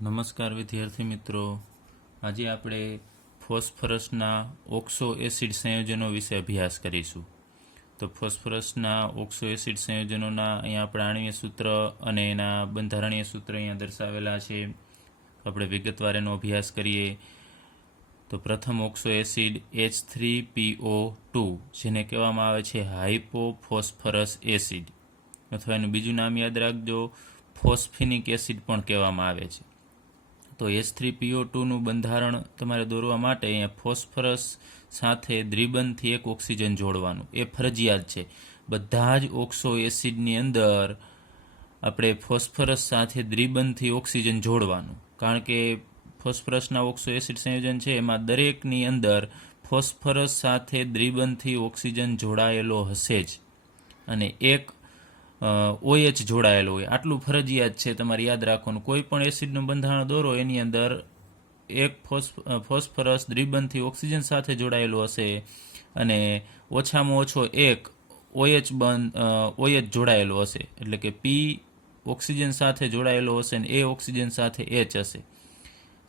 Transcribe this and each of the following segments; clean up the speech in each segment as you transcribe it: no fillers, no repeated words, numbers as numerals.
નમસ્કાર વિદ્યાર્થી મિત્રો, આજે આપણે ફોસ્ફરસના ઓક્સો એસિડ સંયોજનો વિશે અભ્યાસ કરીશું. તો ફોસ્ફરસના ઓક્સો એસિડ સંયોજનોના અહીંયા આપણે આણ્વીય સૂત્ર અને એના બંધારણીય સૂત્ર અહીંયા દર્શાવેલા છે. આપણે વિગતવાર એનો અભ્યાસ કરીએ. તો પ્રથમ ઓક્સો એસિડ H3PO2, જેને કહેવામાં આવે છે હાઇપોફોસ્ફરસ એસિડ, અથવા એનું બીજું નામ યાદ રાખજો, ફોસ્ફિનિક એસિડ પણ કહેવામાં આવે છે. તો H3PO2નું બંધારણ તમારે દોરવા માટે અહીંયા ફોસ્ફરસ સાથે દ્વિબંધથી એક ઓક્સિજન જોડવાનું એ ફરજિયાત છે. બધા જ ઓક્સો એસિડની અંદર આપણે ફોસ્ફરસ સાથે દ્વિબંધથી ઓક્સિજન જોડવાનું, કારણ કે ફોસ્ફરસના ઓક્સો એસિડ સંયોજન છે એમાં દરેકની અંદર ફોસ્ફરસ સાથે દ્વિબંધથી ઓક્સિજન જોડાયેલો હશે જ, અને એક OH જોડાયેલો હોય. આટલું ફરજિયાત છે, તમારે યાદ રાખવાનું. કોઈ પણ એસિડનું બંધારણ દોરો એની અંદર એક ફોસ્ફરસ દ્વિબંધથી ઓક્સિજન સાથે જોડાયેલો હશે અને ઓછામાં ઓછો એક OH જોડાયેલો હશે, એટલે કે P ઓક્સિજન સાથે જોડાયેલો હશે અને A ઓક્સિજન સાથે H હશે.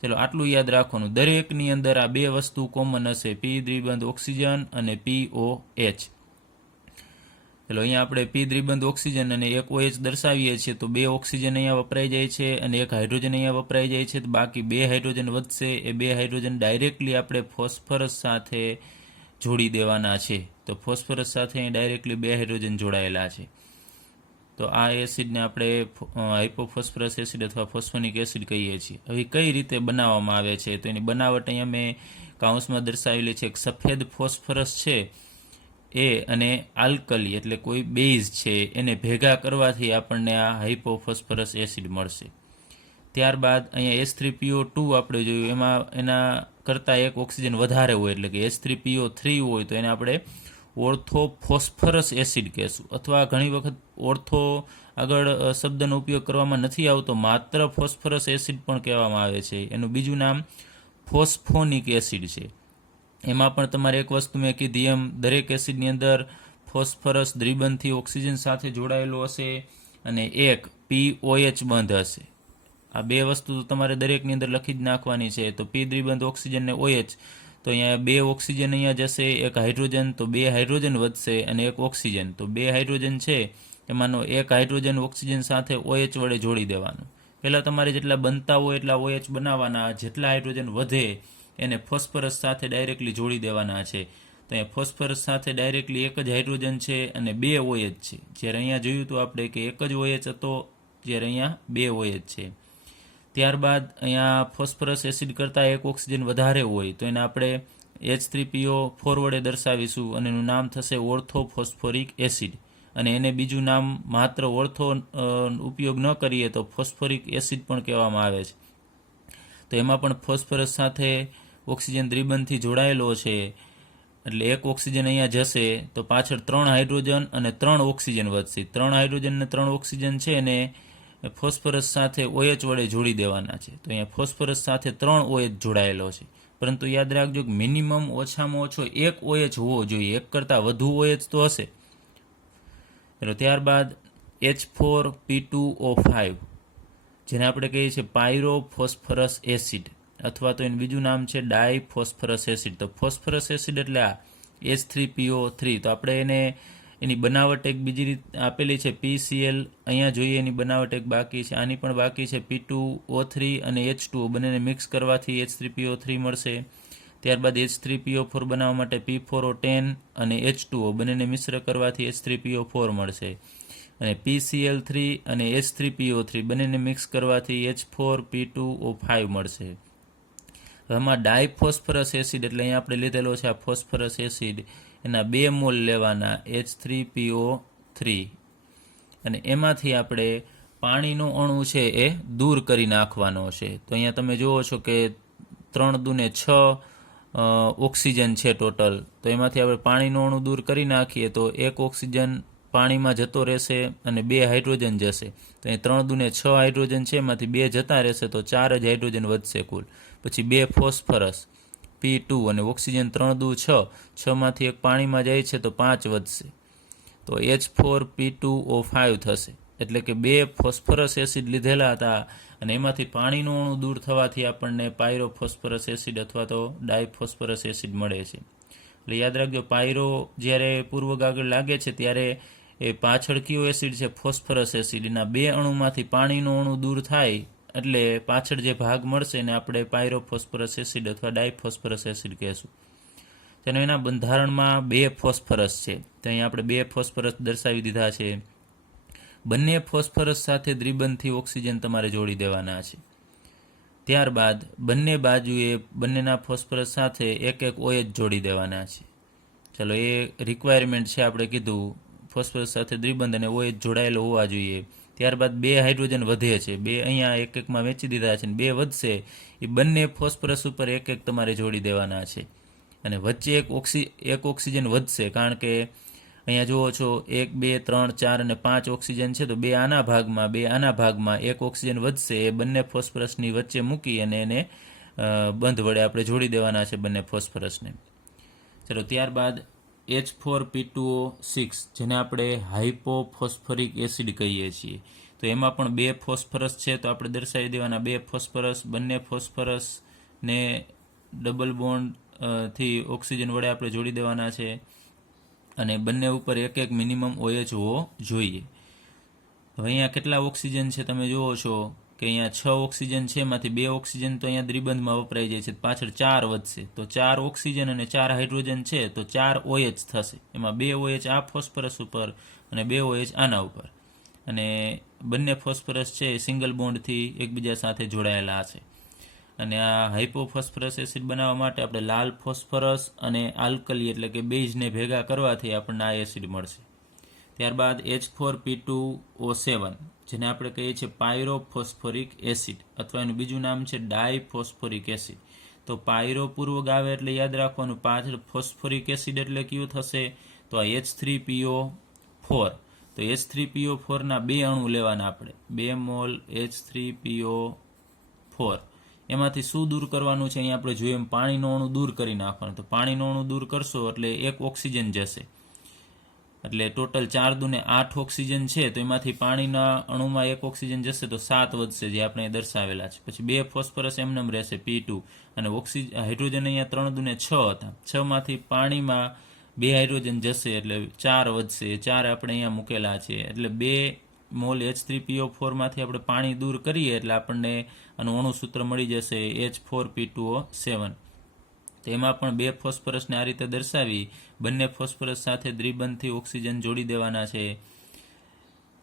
ચલો, આટલું યાદ રાખવાનું. દરેકની અંદર આ બે વસ્તુ કોમન હશે, P દ્વિબંધ ઓક્સિજન અને POH. ચલો, અહીંયા આપણે P દ્વિબંધ ઓક્સિજન અને એક OH દર્શાવીએ છીએ, તો બે ઓક્સિજન અહીંયા વપરાઈ જાય છે અને એક હાઇડ્રોજન અહીંયા વપરાઈ જાય છે. તો બાકી બે હાઇડ્રોજન વધશે. એ બે હાઇડ્રોજન ડાયરેક્ટલી આપણે ફોસ્ફરસ સાથે જોડી દેવાના છે. તો ફોસ્ફરસ સાથે અહીં ડાયરેક્ટલી બે હાઇડ્રોજન જોડાયેલા છે. તો આ એસિડને આપણે હાઇપોફોસ્ફરસ એસિડ અથવા ફોસ્ફોનિક એસિડ કહીએ છીએ. હવે કઈ રીતે બનાવવામાં આવે છે, તો એની બનાવટ અહીંયા મેં કાઉન્સમાં દર્શાવેલી છે. સફેદ ફોસ્ફરસ છે એ અને આલ્કલી એટલે કોઈ બેઝ છે એને ભેગા કરવાથી આપણને આ હાઇપોફોસ્ફરસ એસિડ મળશે. ત્યારબાદ અહીંયા H3PO2 આપણે જોયું, એમાં એના કરતાં એક ઓક્સિજન વધારે હોય, એટલે કે H3PO3 હોય તો એને આપણે ઓર્થોફોસ્ફરસ એસિડ કહેશું. અથવા ઘણી વખત ઓર્થો આગળ શબ્દનો ઉપયોગ કરવામાં નથી આવતો, માત્ર ફોસ્ફરસ એસિડ પણ કહેવામાં આવે છે. એનું બીજું નામ ફોસ્ફોનિક એસિડ છે. એમાં પણ તમારે એક વસ્તુ મેં કીધી એમ, દરેક એસિડની અંદર ફોસ્ફરસ દ્વિબંધથી ઓક્સિજન સાથે જોડાયેલો હશે અને એક POH બંધ હશે. આ બે વસ્તુ તમારે દરેકની અંદર લખી જ નાખવાની છે. તો P દ્વિબંધ ઓક્સિજન ને OH, તો અહીંયા બે ઓક્સિજન અહીંયા જશે, એક હાઇડ્રોજન, તો બે હાઇડ્રોજન વધશે અને એક ઓક્સિજન, તો બે હાઇડ્રોજન છે એમાંનો એક હાઇડ્રોજન ઓક્સિજન સાથે OH વડે જોડી દેવાનું. પહેલાં તમારે જેટલા બનતા હોય એટલા OH બનાવવાના, જેટલા હાઇડ્રોજન વધે એને ફોસ્ફરસ સાથે ડાયરેક્ટલી જોડી દેવાના છે. તો અહીંયા ફોસ્ફરસ સાથે ડાયરેક્ટલી એક જ હાઇડ્રોજન છે અને બે OH છે. જ્યારે અહીંયા જોયું હતું આપણે કે એક જ OH હતો, જ્યારે અહીંયા બે OH છે. ત્યારબાદ અહીંયા ફોસ્ફરસ એસિડ કરતાં એક ઓક્સિજન વધારે હોય તો એને આપણે H3PO4 વડે દર્શાવીશું અને એનું નામ થશે ઓર્થોફોસ્ફોરિક એસિડ. અને એને બીજું નામ માત્ર ઓર્થો ઉપયોગ ન કરીએ તો ફોસ્ફોરિક એસિડ પણ કહેવામાં આવે છે. તો એમાં પણ ફોસ્ફરસ સાથે ઓક્સિજન દ્વિબંધથી જોડાયેલો છે, એટલે એક ઓક્સિજન અહીંયા જશે તો પાછળ 3 હાઇડ્રોજન અને 3 ઓક્સિજન વધશે. 3 હાઇડ્રોજન અને 3 ઓક્સિજન છે એને ફોસ્ફરસ સાથે OH વડે જોડી દેવાના છે. તો અહીંયા ફોસ્ફરસ સાથે 3 OH જોડાયેલો છે. પરંતુ યાદ રાખજો કે મિનિમમ ઓછામાં ઓછો એક OH હોવો જોઈએ, એક કરતાં વધુ OH તો હશે. ત્યારબાદ H4P2O5, જેને આપણે કહીએ છીએ પાયરોફોસ્ફરસ એસિડ, અથવા તો એનું બીજું નામ છે ડાયફોસ્ફરસ એસિડ. તો ફોસ્ફરસ એસિડ એટલે આ H3PO3. તો આપણે એને એની બનાવટ એક બીજી રીત આપેલી છે, PCl. અહીંયા જોઈએ એની બનાવટ એક બાકી છે, આની પણ બાકી છે. P2O3 અને H2O બંનેને મિક્સ કરવાથી H3PO3 મળશે. ત્યારબાદ H3PO4 બનાવવા માટે P4O10 અને H2O બંનેને મિશ્ર કરવાથી H3PO4 મળશે. અને PCl3 અને H3PO3 બંનેને મિક્સ કરવાથી H4P2O5 મળશે. આમાં ડાયફોસ્ફરસ એસિડ એટલે અહીંયા આપણે લીધેલો છે આ ફોસ્ફરસ એસિડ, એના 2 મોલ લેવાના H3PO3, અને એમાંથી આપણે પાણીનો અણુ છે એ દૂર કરી નાખવાનો છે. તો અહીંયા તમે જુઓ છો કે 3 દૂને 6 ઓક્સિજન છે ટોટલ. તો એમાંથી આપણે પાણીનો અણુ દૂર કરી નાખીએ તો એક ઓક્સિજન પાણીમાં જતો રહેશે અને 2 હાઇડ્રોજન જશે. તો અહીં 3 દૂને 6 હાઇડ્રોજન છે, એમાંથી 2 જતા રહેશે તો 4 જ હાઇડ્રોજન વધશે કુલ. પછી 2 ફોસ્ફરસ P2 અને ઓક્સિજન 3 દૂ 6, 6માંથી એક પાણીમાં જાય છે તો 5 વધશે, તો H4P2O5 થશે. એટલે કે 2 ફોસ્ફરસ એસિડ લીધેલા હતા અને એમાંથી પાણીનું અણુ દૂર થવાથી આપણને પાયરોફોસ્ફરસ એસિડ અથવા તો ડાયફોસ્ફરસ એસિડ મળે છે. એટલે યાદ રાખજો, પાયરો જ્યારે પૂર્વક આગળ લાગે છે ત્યારે એ પાછળ કયો એસિડ છે, ફોસ્ફરસ એસિડ, એના 2 અણુમાંથી પાણીનો અણુ દૂર થાય એટલે પાછળ જે ભાગ મળશે એને આપણે પાયરોફોસ્ફરસ એસિડ અથવા ડાયફોસ્ફરસ એસિડ કહેશું. તેનો એના બંધારણમાં 2 ફોસ્ફરસ છે, તો અહીં આપણે 2 ફોસ્ફરસ દર્શાવી દીધા છે. બંને ફોસ્ફરસ સાથે દ્વિબંધથી ઓક્સિજન તમારે જોડી દેવાના છે. ત્યારબાદ બંને બાજુએ બંનેના ફોસ્ફરસ સાથે એક OH જોડી દેવાના છે. ચલો, એ રિક્વાયરમેન્ટ છે, આપણે કીધું ફોસ્ફરસ સાથે દ્વિબંધ અને OH જોડાયેલો હોવા જોઈએ. ત્યારબાદ 2 હાઇડ્રોજન વધે છે, 2 અહીંયા એકમાં વેચી દીધા છે, 2 વધશે, એ બંને ફોસ્ફરસ ઉપર એક તમારે જોડી દેવાના છે. અને વચ્ચે એક ઓક્સિજન વધશે, કારણ કે અહીંયા જુઓ છો 1, 2, 3, 4 અને 5 ઓક્સિજન છે, તો 2 આના ભાગમાં 2 આના ભાગમાં એક ઓક્સિજન વધશે, એ બંને ફોસ્ફરસની વચ્ચે મૂકી અને એને બંધ વડે આપણે જોડી દેવાના છે બંને ફોસ્ફરસને. ચલો, ત્યારબાદ H4P2O6, જેને આપણે હાઇપોફોસ્ફરિક એસિડ કહીએ છીએ, તો એમાં પણ 2 ફોસ્ફરસ છે, તો આપણે દર્શાવી દેવાના 2 ફોસ્ફરસ. બંને ફોસ્ફરસને ડબલ બોન્ડ થી ઓક્સિજન વડે આપણે જોડી દેવાના છે અને બંને ઉપર એક મિનિમમ OH હોવો જોઈએ. હવે અહીંયા કેટલા ઓક્સિજન છે તમે જુઓ છો કે અહીંયા 6 ઓક્સિજન છે, એમાંથી 2 ઓક્સિજન તો અહીંયા દ્વિબંધમાં વપરાઈ જાય છે, પાછળ 4 વધશે, તો 4 ઓક્સિજન અને 4 હાઇડ્રોજન છે, તો 4 OH થશે. એમાં 2 OH આ ફોસ્ફરસ ઉપર અને 2 OH આના ઉપર, અને બંને ફોસ્ફરસ છે સિંગલ બોન્ડથી એકબીજા સાથે જોડાયેલા છે. અને આ હાઇપોફોસ્ફરસ એસિડ બનાવવા માટે આપણે લાલ ફોસ્ફરસ અને આલ્કલી એટલે કે બેઝને ભેગા કરવાથી આપણને આ એસિડ મળશે. ત્યારબાદ H4P2O7, જેને આપણે કહીએ છીએ પાયરોફોસ્ફોરિક એસિડ, અથવા એનું બીજું નામ છે ડાયફોસ્ફોરિક એસિડ. તો પાયરો પૂર્વક આવે એટલે યાદ રાખવાનું, પાછળ ફોસ્ફોરિક એસિડ એટલે કયું થશે, તો આ H3PO4. તો H3PO4 ના 2 અણુ લેવાના આપણે, 2 મોલ H3PO4. એમાંથી શું દૂર કરવાનું છે, અહીંયા આપણે જોઈએ એમ પાણીનો અણુ દૂર કરી નાખવાનો. તો પાણીનો અણુ દૂર કરશો એટલે 1 ઓક્સિજન જશે, એટલે ટોટલ 4 દુને 8 ઓક્સિજન છે, તો એમાંથી પાણીના અણુમાં 1 ઓક્સિજન જશે તો 7 વધશે, જે આપણે દર્શાવેલા છે. પછી 2 ફોસ્ફરસ એમનેમ રહેશે P2, અને હાઇડ્રોજન અહીંયા 3 દુને 6 હતા, 6 માંથી પાણીમાં 2 હાઇડ્રોજન જશે એટલે 4 વધશે, 4 આપણે અહીંયા મૂકેલા છે. એટલે 2 મોલ H3PO4 માંથી આપણે પાણી દૂર કરીએ એટલે આપણને આનું અણુસૂત્ર મળી જશે H4P2O7. તો એમાં પણ 2 ફોસ્ફરસને આ રીતે દર્શાવી બંને ફોસ્ફરસ સાથે દ્વિબંધથી ઓક્સિજન જોડી દેવાના છે,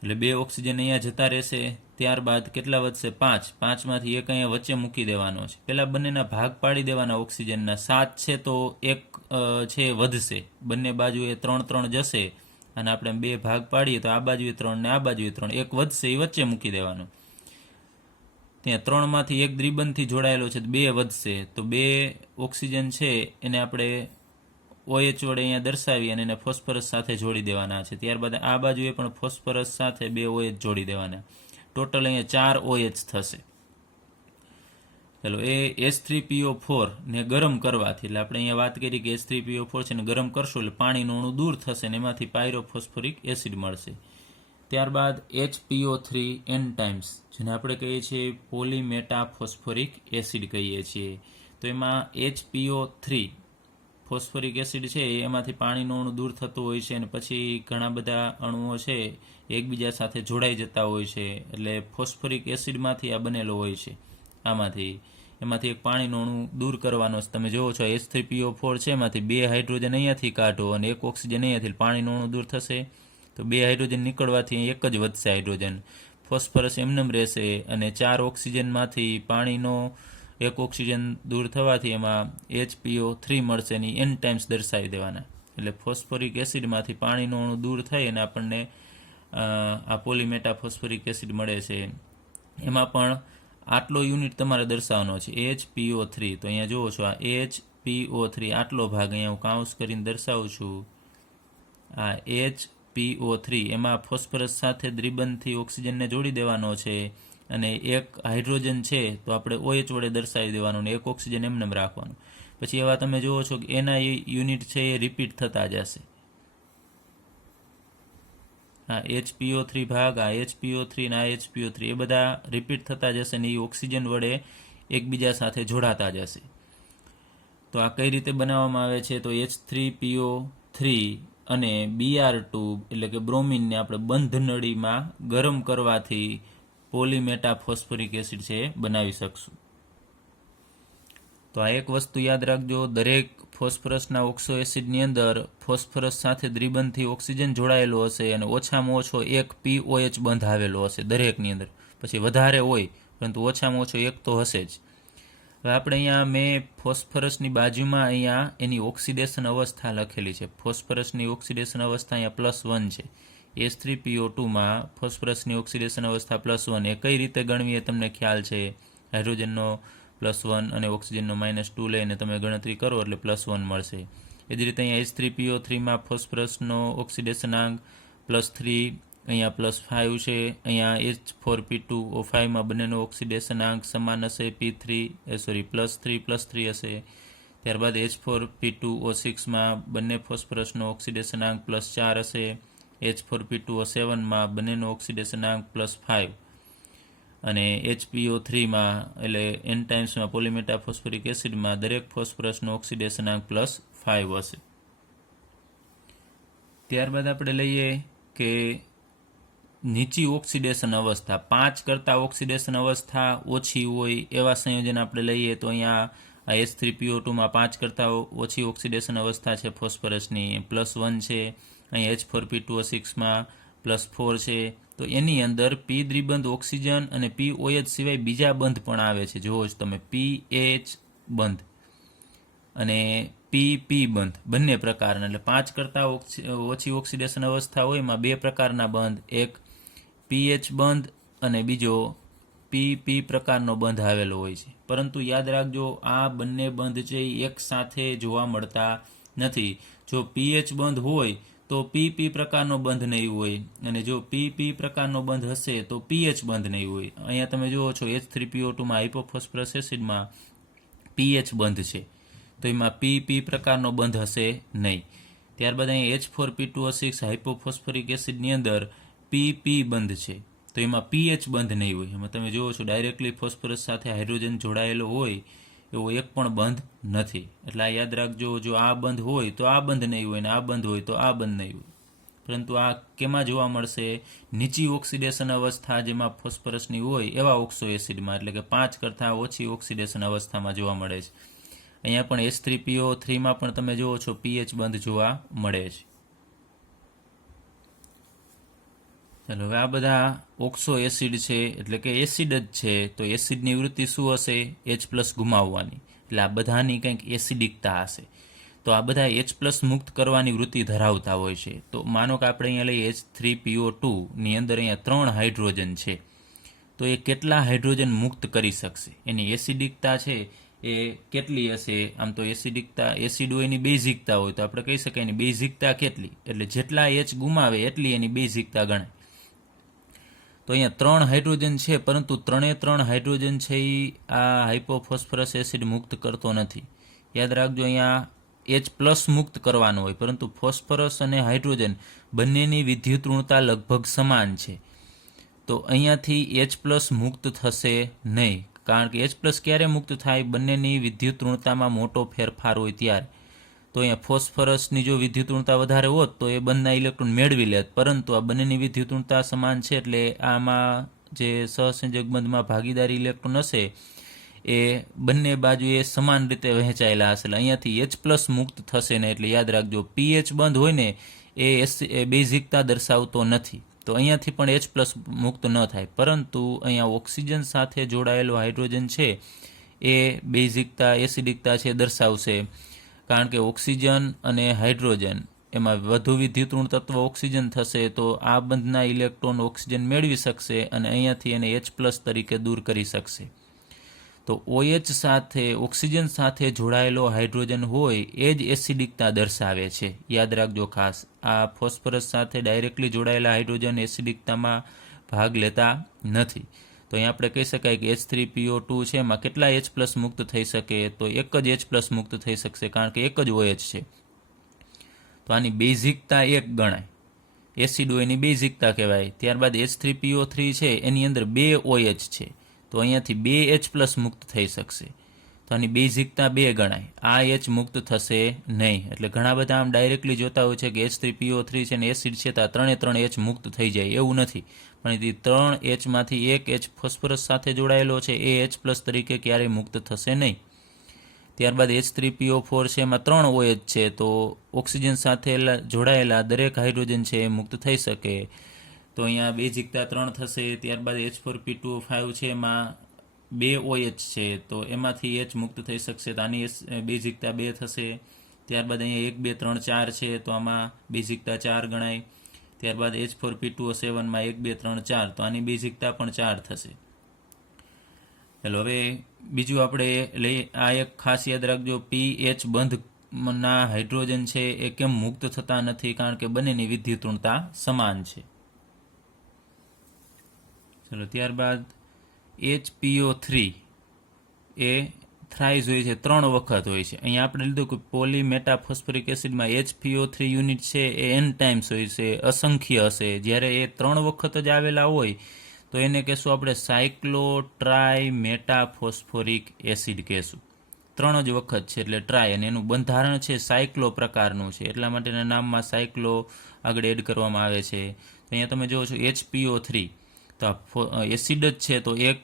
એટલે 2 ઓક્સિજન અહીંયા જતા રહેશે. ત્યારબાદ કેટલા વધશે, 5. 5 માંથી એક અહીંયા વચ્ચે મૂકી દેવાનો છે. પહેલા બંનેના ભાગ પાડી દેવાના ઓક્સિજનના, 7 છે તો 1 છે વધશે, બંને બાજુએ 3 જશે, અને આપણે 2 ભાગ પાડીએ તો આ બાજુએ 3 ને આ બાજુએ 3, 1 વધશે એ વચ્ચે મૂકી દેવાનો. ત્યાં 3 માંથી 1 દ્વિબંધથી જોડાયેલો છે, 2 વધશે, તો 2 ઓક્સિજન છે એને આપણે OH વડે અહીંયા દર્શાવી અને એને ફોસ્ફરસ સાથે જોડી દેવાના છે. ત્યારબાદ આ બાજુએ પણ ફોસ્ફરસ સાથે 2 OH જોડી દેવાના, ટોટલ અહીંયા 4 OH થશે. ચલો, એ H3PO4 ને ગરમ કરવાથી, એટલે આપણે અહીંયા વાત કરી કે H3PO4 છે ને ગરમ કરશો એટલે પાણીનું અણુ દૂર થશે ને એમાંથી પાયરોફોસ્ફોરિક એસિડ મળશે. ત્યારબાદ HPO3N ટાઈમ્સ, જેને આપણે કહીએ છીએ પોલીમેટાફોસ્ફોરિક એસિડ કહીએ છીએ. તો એમાં HPO3 ફોસ્ફોરિક એસિડ છે એમાંથી પાણીનું અણુ દૂર થતું હોય છે, અને પછી ઘણા બધા અણુઓ છે એકબીજા સાથે જોડાઈ જતા હોય છે, એટલે ફોસ્ફોરિક એસિડમાંથી આ બનેલો હોય છે. એમાંથી એક પાણીનું અણુ દૂર કરવાનો છે. તમે જુઓ છો H3PO4 છે, એમાંથી 2 હાઇડ્રોજન અહીંયાથી કાઢો અને 1 ઓક્સિજન અહીંયાથી, પાણીનું અણુ દૂર થશે, તો 2 હાઇડ્રોજન નીકળવાથી 1 જ વધશે હાઇડ્રોજન. ફોસ્ફરસ એમનેમ રહેશે, અને 4 ઓક્સિજનમાંથી પાણીનો 1 ઓક્સિજન દૂર થવાથી એમાં HPO3 મળશે, એની N ટાઈમ્સ દર્શાવી દેવાના. એટલે ફોસ્ફોરિક એસિડમાંથી પાણીનું અણુ દૂર થઈ અને આપણને આ પોલીમેટાફોસ્ફોરિક એસિડ મળે છે. એમાં પણ આટલો યુનિટ તમારે દર્શાવવાનો છે, HPO3. તો અહીંયા જુઓ છો, આ HPO3 આટલો ભાગ અહીંયા હું કાઉન્સ કરીને દર્શાવું છું. આ HPO3 એમાં ફોસ્ફરસ સાથે દ્વિબંધથી ઓક્સિજનને જોડી દેવાનો છે, અને 1 હાઇડ્રોજન છે તો આપણે OH વડે દર્શાવી દેવાનું, અને 1 ઓક્સિજન એમનેમ રાખવાનું. પછી એવા તમે જુઓ છો કે એના યુનિટ છે એ રિપીટ થતા જશે. આ HPO3 ભાગ, આ HPO3 અને આ HPO3 એ બધા રિપીટ થતા જશે ને એ ઓક્સિજન વડે એકબીજા સાથે જોડાતા જશે. તો આ કઈ રીતે બનાવવામાં આવે છે? તો H3PO3 અને Br2 એટલે કે બ્રોમિનને આપણે બંધ નળીમાં ગરમ કરવાથી પોલીમેટાફોસ્ફોરિક એસિડ છે એ બનાવી શકશું. તો આ એક વસ્તુ યાદ રાખજો, દરેક ફોસ્ફરસના ઓક્સો એસિડની અંદર ફોસ્ફરસ સાથે દ્વિબંધથી ઓક્સિજન જોડાયેલો હશે અને ઓછામાં ઓછો એક POH બંધ આવેલો હશે દરેકની અંદર. પછી વધારે હોય પરંતુ ઓછામાં ઓછો એક તો હશે જ. હવે આપણે અહીંયા મેં ફોસ્ફરસની બાજુમાં અહીંયા એની ઓક્સિડેશન અવસ્થા લખેલી છે. ફોસ્ફરસની ઓક્સિડેશન અવસ્થા અહીંયા +1 છે. H3PO2માં ફોસ્ફરસની ઓક્સિડેશન અવસ્થા +1. એ કઈ રીતે ગણવી એ તમને ખ્યાલ છે. હાઇડ્રોજનનો +1 અને ઓક્સિજનનો -2 લઈને તમે ગણતરી કરો એટલે +1 મળશે. એ જ રીતે અહીંયા H3PO3માં ફોસ્ફરસનો ઓક્સિડેશનાંક +3, અહીંયા +5 છે. અહીંયા H4P2O5માં બંનેનો ઓક્સિડેશનાંક સમાન હશે, +3 હશે. ત્યારબાદ H4P2O6માં બંને ફોસ્ફરસનો ઓક્સિડેશનાંક +4 હશે. H4P2O7માં બંનેનો ઓક્સિડેશનાંક +5 અને HPO3માં એટલે N ટાઈમ્સમાં પોલીમેટાફોસ્ફોરિક એસિડમાં દરેક ફોસ્ફરસનો ઓક્સિડેશનાંક +5 હશે. ત્યારબાદ આપણે લઈએ કે નીચી ઓક્સિડેશન અવસ્થા, 5 કરતાં ઓક્સિડેશન અવસ્થા ઓછી હોય એવા સંયોજન આપણે લઈએ તો અહીંયા આ H3PO2માં 5 કરતાં ઓછી ઓક્સિડેશન અવસ્થા છે ફોસ્ફરસની, +1 છે. અહીં H4P2O6માં +4 છે. તો એની અંદર P દ્વિબંધ ઓક્સિજન અને POH સિવાય બીજા બંધ પણ આવે છે. જુઓ તમે PH બંધ અને PP બંધ બંને પ્રકારના, એટલે 5 કરતાં ઓછી ઓક્સિડેશન અવસ્થા હોય એમાં 2 પ્રકારના બંધ, એક PH બંધ અને બીજો PP પ્રકારનો બંધ આવેલો હોય છે. પરંતુ યાદ રાખજો આ બંને બંધ છે એ એક સાથે જોવા મળતા નથી. જો PH બંધ હોય તો PP પ્રકારનો બંધ નહીં હોય અને જો PP પ્રકારનો બંધ હશે તો PH બંધ નહીં હોય. અહીંયા તમે જુઓ છો H3PO2માં હાઇપોફોસ્ફરસ એસિડમાં PH બંધ છે તો એમાં PP પ્રકારનો બંધ હશે નહીં. ત્યારબાદ અહીં H4P2O6 હાઇપોફોસ્ફોરિક એસિડની અંદર PP બંધ છે તો એમાં PH બંધ નહીં હોય. એમાં તમે જુઓ છો ડાયરેક્ટલી ફોસ્ફરસ સાથે હાઇડ્રોજન જોડાયેલો હોય એવો એક પણ બંધ નથી. એટલે આ યાદ રાખજો, જો આ બંધ હોય તો આ બંધ નહીં હોય ને આ બંધ હોય તો આ બંધ નહીં હોય. પરંતુ આ કેમાં જોવા મળશે? નીચી ઓક્સિડેશન અવસ્થા જેમાં ફોસ્ફરસની હોય એવા ઓક્સો એસિડમાં, એટલે કે 5 કરતાં ઓછી ઓક્સિડેશન અવસ્થામાં જોવા મળે છે. અહીંયા પણ H3PO3માં પણ તમે જુઓ છો PH બંધ જોવા મળે છે. ચાલો હવે આ બધા ઓક્સો એસિડ છે એટલે કે એસિડ જ છે, તો એસિડની વૃત્તિ શું હશે? H+ ગુમાવવાની. એટલે આ બધાની કંઈક એસિડિકતા હશે. તો આ બધા H+ મુક્ત કરવાની વૃત્તિ ધરાવતા હોય છે. તો માનો કે આપણે અહીંયા લઈએ H3PO2ની અંદર અહીંયા 3 હાઇડ્રોજન છે, તો એ કેટલા હાઇડ્રોજન મુક્ત કરી શકશે? એની એસિડિકતા છે એ કેટલી હશે? આમ તો એસિડિકતા, એસિડ હોય એની બેઝિકતા હોય તો આપણે કહી શકાય એની બેઝિકતા કેટલી, એટલે જેટલા H ગુમાવે એટલી એની બેઝિકતા ગણાય. તો અહીંયા 3 હાઇડ્રોજન છે પરંતુ 3 હાઇડ્રોજન છે એ આ હાઇપોફોસ્ફરસ એસિડ મુક્ત કરતો નથી. યાદ રાખજો અહીંયા H+ મુક્ત કરવાનું હોય, પરંતુ ફોસ્ફરસ અને હાઇડ્રોજન બંનેની વિદ્યુત ઋણતા લગભગ સમાન છે. તો અહીંયાથી H+ મુક્ત થશે નહીં, કારણ કે H+ ક્યારે મુક્ત થાય? બંનેની વિદ્યુત ઋણતામાં મોટો ફેરફાર હોય ત્યારે. તો અહીંયા ફોસ્ફરસની જો વિદ્યુત ઋણતા વધારે હોત તો એ બંને ઇલેક્ટ્રોન મેળવી લેત, પરંતુ આ બંનેની વિદ્યુત ઋણતા સમાન છે એટલે આમાં જે સહસંયોજક બંધમાં ભાગીદારી ઇલેક્ટ્રોન હશે એ બંને બાજુએ સમાન રીતે વહેંચાયેલા હશે. અહીંયાથી H+ મુક્ત થશે ને, એટલે યાદ રાખજો PH બંધ હોય ને એ બેઝિકતા દર્શાવતો નથી, તો અહીંયાથી પણ H+ મુક્ત ન થાય. પરંતુ અહીંયા ઓક્સિજન સાથે જોડાયેલો હાઇડ્રોજન છે એ બેઝિકતા, એસિડિકતા છે દર્શાવશે, કારણ કે ઓક્સિજન અને હાઇડ્રોજન એમાં વધુ વિદ્યુત ઋણ તત્વ ઓક્સિજન થશે તો આ બંધના ઇલેક્ટ્રોન ઓક્સિજન મેળવી શકશે અને અહીંયાથી એને H+ તરીકે દૂર કરી શકશે. તો OH સાથે, ઓક્સિજન સાથે જોડાયેલો હાઇડ્રોજન હોય એ જ એસિડિકતા દર્શાવે છે. યાદ રાખજો ખાસ, આ ફોસ્ફરસ સાથે ડાયરેક્ટલી જોડાયેલા હાઇડ્રોજન એસિડિકતામાં ભાગ લેતા નથી. તો અહીં આપણે કહી શકાય કે H3PO2 છે એમાં કેટલા H+ મુક્ત થઈ શકે? તો એક જ H+ મુક્ત થઈ શકશે, કારણ કે એક જ OH છે. તો આની બેઝિકતા 1 ગણાય. એસિડ હોય એની બેઝિકતા કહેવાય. ત્યારબાદ H3PO3 છે એની અંદર 2 OH છે, તો અહીંયાથી 2 H+ મુક્ત થઈ શકશે, તો આની બેઝિકતા 2 ગણાય. આ H મુક્ત થશે નહીં. એટલે ઘણા બધા આમ ડાયરેક્ટલી જોતા હોય છે કે H3PO3 છે ને એસિડ છે તો આ 3 H મુક્ત થઈ જાય, એવું નથી. પણ એ 3 Hમાંથી 1 H ફોસ્ફરસ સાથે જોડાયેલો છે, એ H+ તરીકે ક્યારેય મુક્ત થશે નહીં. ત્યારબાદ H3PO4 છે એમાં 3 OH છે, તો ઓક્સિજન સાથે જોડાયેલા દરેક હાઇડ્રોજન છે એ મુક્ત થઈ શકે, તો અહીંયા બેઝિકતા 3 થશે. ત્યારબાદ H4P2O5 છે એમાં 2 OH છે, તો એમાંથી H મુક્ત થઈ શકશે, તો આની બેઝિકતા 2 થશે. ત્યારબાદ અહીંયા 1 2 3 4 છે, તો આમાં બેઝિકતા 4 ગણાય. ત્યારબાદ H4P2O7માં 1 2 3 4, તો આની બેઝિકતા પણ 4 થશે. ચાલો હવે બીજું આપણે લઈએ. આ એક ખાસ યાદ રાખજો, pH બંધના હાઇડ્રોજન છે એ કેમ મુક્ત થતા નથી? કારણ કે બંનેની વિદ્યુતઋણતા સમાન છે. ચલો ત્યારબાદ HPO3 એ થ્રાઇઝ હોય છે, 3 વખત હોય છે. અહીંયા આપણે લીધું કે પોલીમેટાફોસ્ફરિક એસિડમાં HPO3 યુનિટ છે એ n ટાઈમ્સ હોય છે, અસંખ્ય હશે. જ્યારે એ 3 વખત જ આવેલા હોય તો એને કહેશું આપણે સાયક્લોટ્રાઇમેટાફોસ્ફોરિક એસિડ કહેશું. 3 જ વખત છે એટલે ટ્રાય, અને એનું બંધારણ છે સાયક્લો પ્રકારનું છે, એટલા માટેના નામમાં સાયક્લો આગળ એડ કરવામાં આવે છે. તો અહીંયા તમે જુઓ છો HPO3, તો આ એસિડ જ છે, તો એક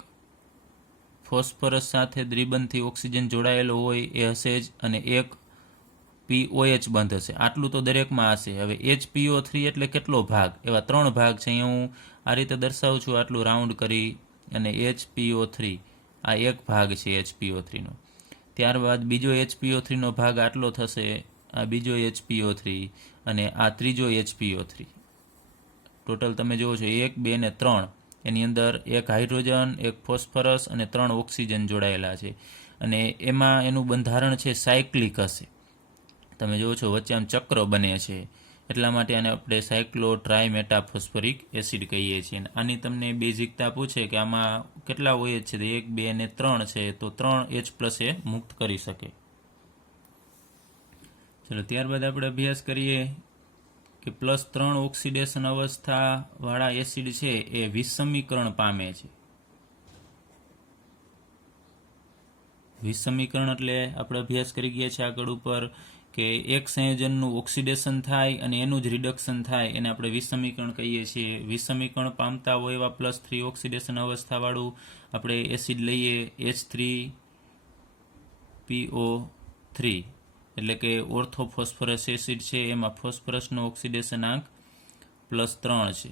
ફોસ્ફરસ સાથે દ્વિબંધથી ઓક્સિજન જોડાયેલો હોય એ હશે જ, અને એક POH બંધ હશે. આટલું તો દરેકમાં હશે. હવે HPO3 એટલે કેટલો ભાગ? એવા 3 ભાગ છે. અહીંયા હું આ રીતે દર્શાવું છું, આટલું રાઉન્ડ કરી, અને HPO3 આ એક ભાગ છે HPO3 નો. ત્યારબાદ બીજો HPO3 નો ભાગ આટલો થશે, આ બીજો HPO3, અને આ ત્રીજો HPO3. ટોટલ તમે જુઓ છો 1 2 ને 3, એની અંદર એક હાઇડ્રોજન, એક ફોસ્ફરસ અને 3 ઓક્સિજન જોડાયેલા છે, અને એમાં એનું બંધારણ છે સાયક્લિક હશે. તમે જુઓ છો વચ્ચે આમ ચક્ર બને છે, એટલા માટે આને આપણે સાયક્લોટ્રાઇમેટાફોસ્ફરિક એસિડ કહીએ છીએ. આની તમને બેઝિકતા પૂછે કે આમાં કેટલા OH છે, તો 1 2 અને 3 છે, તો 3 H+ એ મુક્ત કરી શકે. ચલો ત્યારબાદ આપણે અભ્યાસ કરીએ કે +3 ઓક્સિડેશન અવસ્થાવાળા એસિડ છે એ વિષમીકરણ પામે છે. વિષમીકરણ એટલે આપણે અભ્યાસ કરી ગયા છે આગળ ઉપર કે એક સંયોજનનું ઓક્સિડેશન થાય અને એનું જ રિડક્શન થાય, એને આપણે વિષમીકરણ કહીએ છીએ. વિષમીકરણ પામતા હોય એવા +3 ઓક્સિડેશન અવસ્થાવાળું આપણે એસિડ લઈએ, H3PO3, એટલે કે ઓર્થોફોસ્ફરસ એસિડ છે, એમાં ફોસ્ફરસનો ઓક્સિડેશનાંક +3 છે.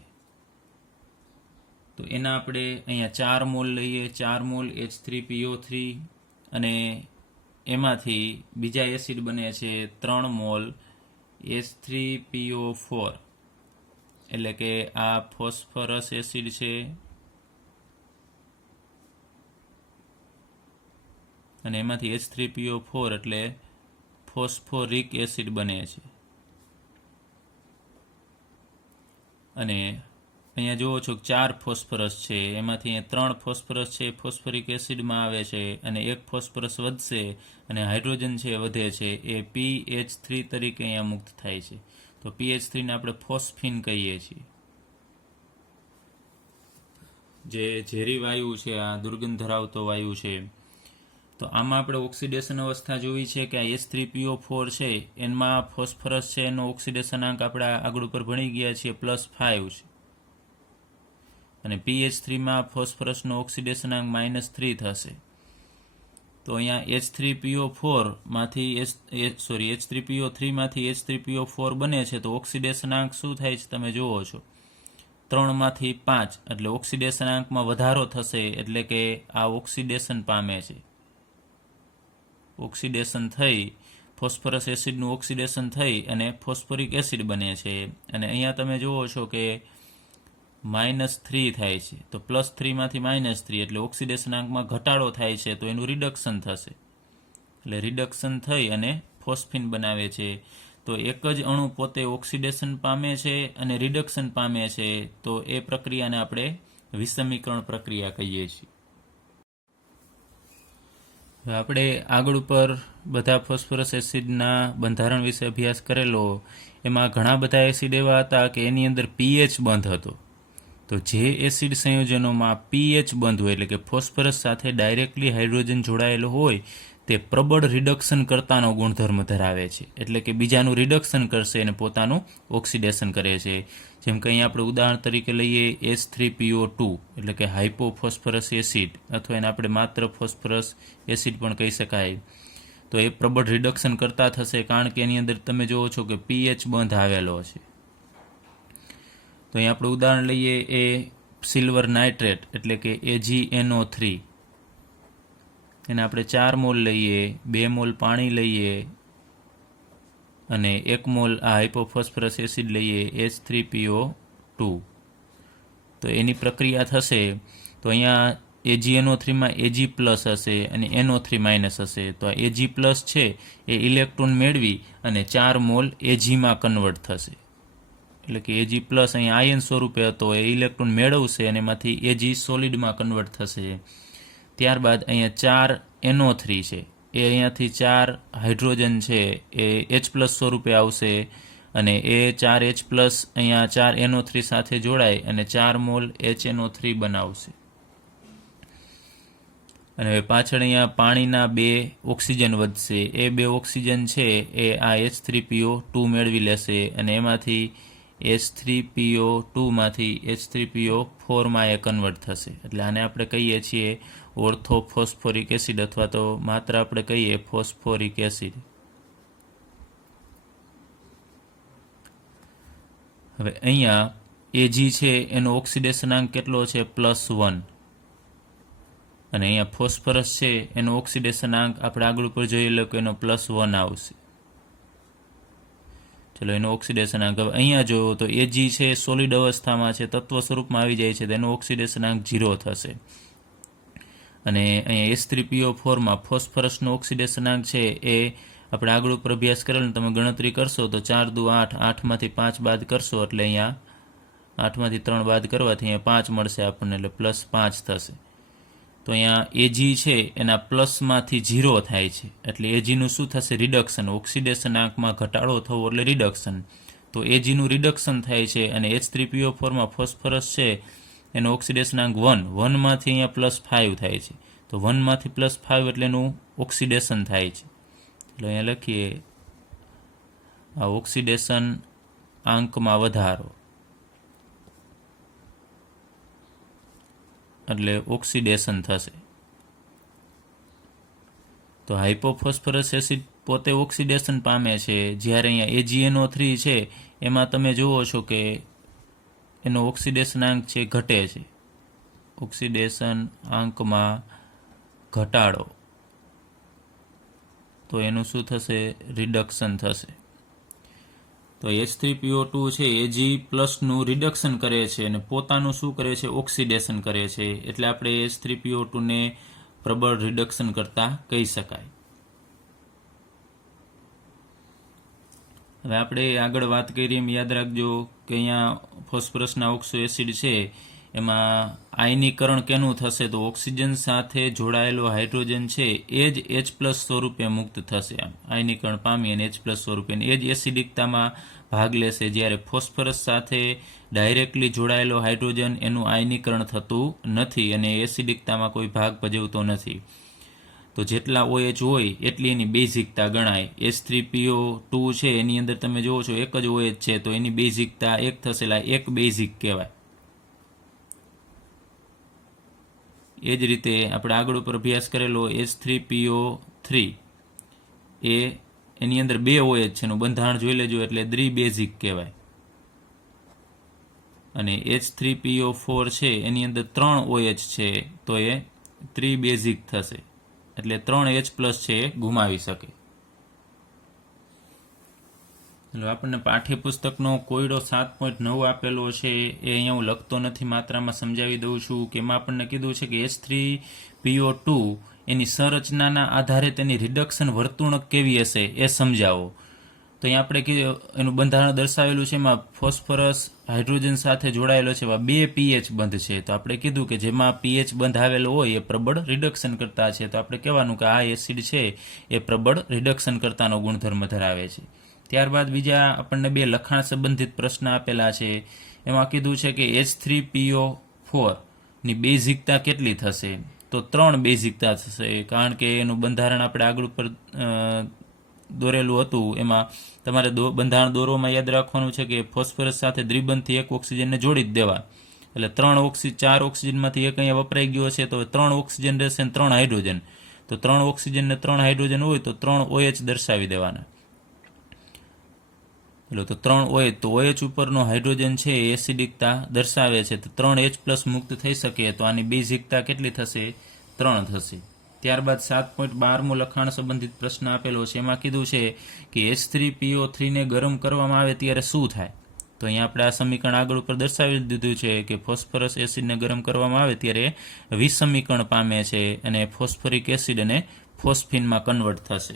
તો એના આપણે અહીંયા 4 મોલ લઈએ, 4 મોલ H3PO3, અને એમાંથી બીજા એસિડ બને છે 3 મોલ H3PO4, એટલે કે આ ફોસ્ફરસ એસિડ છે, અને એમાંથી H3PO4 એટલે ફોસ્ફોરિક એસિડ બને છે. અને અહીંયા જુઓ છો 4 ફોસ્ફરસ છે, એમાંથી 3 ફોસ્ફરસ છે ફોસ્ફોરિક એસિડમાં આવે છે, અને 1 ફોસ્ફરસ વધશે અને હાઇડ્રોજન છે વધે છે, એ PH3 તરીકે અહીંયા મુક્ત થાય છે. તો PH3 ને આપણે ફોસ્ફીન કહીએ છીએ. જે ઝેરી વાયુ છે, આ દુર્ગંધ ધરાવતો વાયુ છે. તો આમાં આપણે ઓક્સિડેશન અવસ્થા જોઈ છે કે આ H3PO4 છે એમાં ફોસ્ફરસ છે એનો ઓક્સિડેશનાંક આપણે આગળ ઉપર ભણી ગયા છીએ +5 છે, અને PH3માં ફોસ્ફરસનો ઓક્સિડેશનાંક -3 થશે. તો અહીંયા H3PO3 માંથી H3PO4 બને છે, તો ઓક્સિડેશનાંક શું થાય છે તમે જુઓ છો, 3 માંથી 5, એટલે ઓક્સિડેશનાંકમાં વધારો થશે, એટલે કે આ ઓક્સિડેશન પામે છે. ઓક્સિડેશન થઈ, ફોસ્ફરસ એસિડનું ઓક્સિડેશન થઈ અને ફોસ્ફોરિક એસિડ બને છે, અને અહીંયા તમે જુઓ છો કે -3 થાય છે, તો +3 માંથી -3 એટલે ઓક્સિડેશનાંકમાં ઘટાડો થાય છે, તો એનું રિડક્શન થશે, એટલે રિડક્શન થઈ અને ફોસ્ફીન બનાવે છે. તો એક જ અણુ પોતે ઓક્સિડેશન પામે છે અને રિડક્શન પામે છે, તો એ પ્રક્રિયાને આપણે વિષમીકરણ પ્રક્રિયા કહીએ છીએ. આપણે આગળ ઉપર બધા ફોસ્ફરસ એસિડના બંધારણ વિશે અભ્યાસ કરેલો. એમાં ઘણા બધા એસિડ એવા હતા કે એની અંદર પીએચ બંધ હતો. તો જે એસિડ સંયોજનોમાં પીએચ બંધ હોય એટલે કે ફોસ્ફરસ સાથે ડાયરેક્ટલી હાઇડ્રોજન જોડાયેલો હોય તે પ્રબળ રિડક્શન કરતાનો ગુણધર્મ ધરાવે છે. એટલે કે બીજાનું રિડક્શન કરશે અને પોતાનું ઓક્સિડેશન કરે છે. જેમ કે અહીં આપણે ઉદાહરણ તરીકે લઈએ H3PO2 એટલે કે હાઇપોફોસ્ફરસ એસિડ, અથવા એને આપણે માત્ર ફોસ્ફરસ એસિડ પણ કહી શકાય. તો એ પ્રબળ રિડક્શન કરતા થશે કારણ કે એની અંદર તમે જુઓ છો કે પીએચ બંધ આવેલો છે. તો અહીં આપણે ઉદાહરણ લઈએ એ સિલ્વર નાઇટ્રેટ એટલે કે AgNO3. એને આપણે 4 મોલ લઈએ, 2 મોલ પાણી લઈએ અને 1 મોલ આ હાઇપોફોસ્ફરસ એસિડ લઈએ H3PO2. તો એની પ્રક્રિયા થશે તો અહીંયા AgNO3માં Ag પ્લસ હશે અને NO3 માઇનસ હશે. તો આ Ag પ્લસ છે એ ઇલેક્ટ્રોન મેળવી અને 4 મોલ Agમાં કન્વર્ટ થશે. એટલે કે Ag પ્લસ અહીંયા આયન સ્વરૂપે હતો એ ઇલેક્ટ્રોન મેળવશે અને એમાંથી Ag સોલિડમાં કન્વર્ટ થશે. ત્યારબાદ અહીંયા 4 NO3 છે એ અહીંયાથી 4 હાઇડ્રોજન છે એ H પ્લસ સ્વરૂપે આવશે અને એ 4 H પ્લસ અહીંયા 4 NO3 સાથે જોડાય અને 4 મોલ HNO3 બનાવશે. અને પાછળ અહીંયા પાણીના 2 ઓક્સિજન વધશે. એ 2 ઓક્સિજન છે એ આ H3PO2 મેળવી લેશે અને એમાંથી H3PO2માંથી H3PO4માં એ કન્વર્ટ થશે. એટલે આને આપણે કહીએ છીએ ઓર્થોફોસ્ફોરિક એસિડ અથવા તો માત્ર આપણે કહીએ ફોસ્ફોરિક એસિડ. હવે અહીંયા Ag છે એનો ઓક્સિડેશનાંક કેટલો છે? +1. અને અહીંયા ફોસ્ફરસ છે એનો ઓક્સિડેશનાંક આપણે આગળ ઉપર જોઈ લો કે એનો +1 આવશે. ચલો એનો ઓક્સિડેશનાંક હવે અહીંયા જોયો તો Ag છે સોલિડ અવસ્થામાં છે, તત્વ સ્વરૂપમાં આવી જાય છે તો એનો ઓક્સિડેશનાંક 0 થશે. અને અહીંયા H3PO4માં ફોસ્ફરસનો ઓક્સિડેશનાંક છે એ આપણે આગળ ઉપર અભ્યાસ કરેલો તમે ગણતરી કરશો તો 4 દુ 8, 8માંથી 5 બાદ કરશો એટલે અહીંયા 8માંથી 3 બાદ કરવાથી અહીંયા 5 મળશે આપણને એટલે +5 થશે. તો અહીંયા Ag છે એના પ્લસમાંથી 0 થાય છે એટલે Agનું શું થશે? રિડક્શન. ઓક્સિડેશનાંકમાં ઘટાડો થવો એટલે રિડક્શન. તો Agનું રિડક્શન થાય છે અને H3PO4માં ફોસ્ફરસ છે એનો ઓક્સિડેશનાંક 1, 1માંથી અહીંયા +5 થાય છે. તો 1માંથી +5 એટલે એનું ઓક્સિડેશન થાય છે. એટલે અહીંયા લખીએ આ ઓક્સિડેશન આંકમાં વધારો એટલે ઓક્સિડેશન થશે. તો હાઇપોફોસ્ફરસ એસિડ પોતે ઓક્સિડેશન પામે છે, જ્યારે અહીંયા AgNO3 છે એમાં તમે જુઓ છો કે એનો ઓક્સિડેશનાંક છે ઘટે છે. ઓક્સિડેશન આંકમાં ઘટાડો. તો એનું શું થશે? રિડક્શન થશે. તો H3PO2 છે Ag પ્લસનું રિડક્શન કરે છે અને પોતાનું શું કરે છે? ઓક્સિડેશન કરે છે. એટલે આપણે H3PO2ને પ્રબળ રિડક્શન કરતા કહી શકાય. હવે આપણે આગળ વાત કરીએ એમ યાદ રાખજો કે અહીંયા ફોસ્ફરસના ઓક્સો એસિડ છે એમાં આયનીકરણ કેનું થશે? તો ઓક્સિજન સાથે જોડાયેલો હાઇડ્રોજન છે એ જ H+ સ્વરૂપે મુક્ત થશે. આમ આયનીકરણ પામી અને H+ સ્વરૂપે એ જ એસિડિકતામાં ભાગ લેશે, જ્યારે ફોસ્ફરસ સાથે ડાયરેક્ટલી જોડાયેલો હાઇડ્રોજન એનું આયનીકરણ થતું નથી અને એસિડિકતામાં કોઈ ભાગ ભજવતો નથી. તો જેટલા OH હોય એટલી એની બેઝિકતા ગણાય. H3PO2 છે એની અંદર તમે જુઓ છો એક જ OH છે તો એની બેઝિકતા 1 થશે, એટલે એક બેઝિક કહેવાય. એ જ રીતે આપણે આગળ ઉપર અભ્યાસ કરેલો H3PO3 એ એની અંદર 2 OH છે એનું બંધારણ જોઈ લેજો એટલે દ્વિબેઝિક કહેવાય. અને H3PO4 છે એની અંદર 3 OH છે તો એ ત્રિબેઝિક થશે એટલે 3 H+ છે એ ગુમાવી શકે. એટલે આપણને પાઠ્યપુસ્તકનો કોયડો 7.9 આપેલો છે એ અહીંયા હું લખતો નથી, માત્રામાં સમજાવી દઉં છું કે એમાં આપણને કીધું છે કે H3PO2 એની સંરચનાના આધારે તેની રિડક્શન વર્તુણક કેવી હશે એ સમજાવો. તો અહીંયા આપણે એનું બંધારણ દર્શાવેલું છે, એમાં ફોસ્ફરસ હાઇડ્રોજન સાથે જોડાયેલો છે, એવા 2 pH બંધ છે. તો આપણે કીધું કે જેમાં pH બંધ આવેલો હોય એ પ્રબળ રિડક્શન કરતા છે. તો આપણે કહેવાનું કે આ એસિડ છે એ પ્રબળ રિડક્શન કરતાનો ગુણધર્મ ધરાવે છે. ત્યારબાદ બીજા આપણને 2 લખાણ સંબંધિત પ્રશ્ન આપેલા છે. એમાં કીધું છે કે H3PO4 ની બેઝિકતા કેટલી થશે? તો 3 બેઝિકતા થશે, કારણ કે એનું બંધારણ આપણે આગળ ઉપર દોરેલું હતું. એમાં તમારે બંધારણ દોરવામાં યાદ રાખવાનું છે કે ફોસ્ફરસ સાથે દ્વિબંધથી 1 ઓક્સિજનને જોડી જ દેવા, એટલે 4 ઓક્સિજનમાંથી 1 અહીંયા વપરાઈ ગયો છે, તો 3 ઓક્સિજન રહેશે અને 3 હાઇડ્રોજન. તો 3 ઓક્સિજન ને 3 હાઇડ્રોજન હોય તો 3 OH દર્શાવી દેવાના. એટલે તો 3 OH, તો OH ઉપરનો હાઇડ્રોજન છે એ એસિડિકતા દર્શાવે છે, તો 3H+ મુક્ત થઈ શકે, તો આની બેઝિકતા કેટલી થશે? 3 થશે. ત્યારબાદ 7.12મો લખાણ સંબંધિત પ્રશ્ન આપેલો છે. એમાં કીધું છે કે H3PO3 ને ગરમ કરવામાં આવે ત્યારે શું થાય? તો અહીંયા આપણે આ સમીકરણ આગળ ઉપર દર્શાવી દીધું છે કે ફોસ્ફરસ એસિડને ગરમ કરવામાં આવે ત્યારે વિસમીકરણ પામે છે અને ફોસ્ફરિક એસિડ અને ફોસ્ફિનમાં કન્વર્ટ થશે.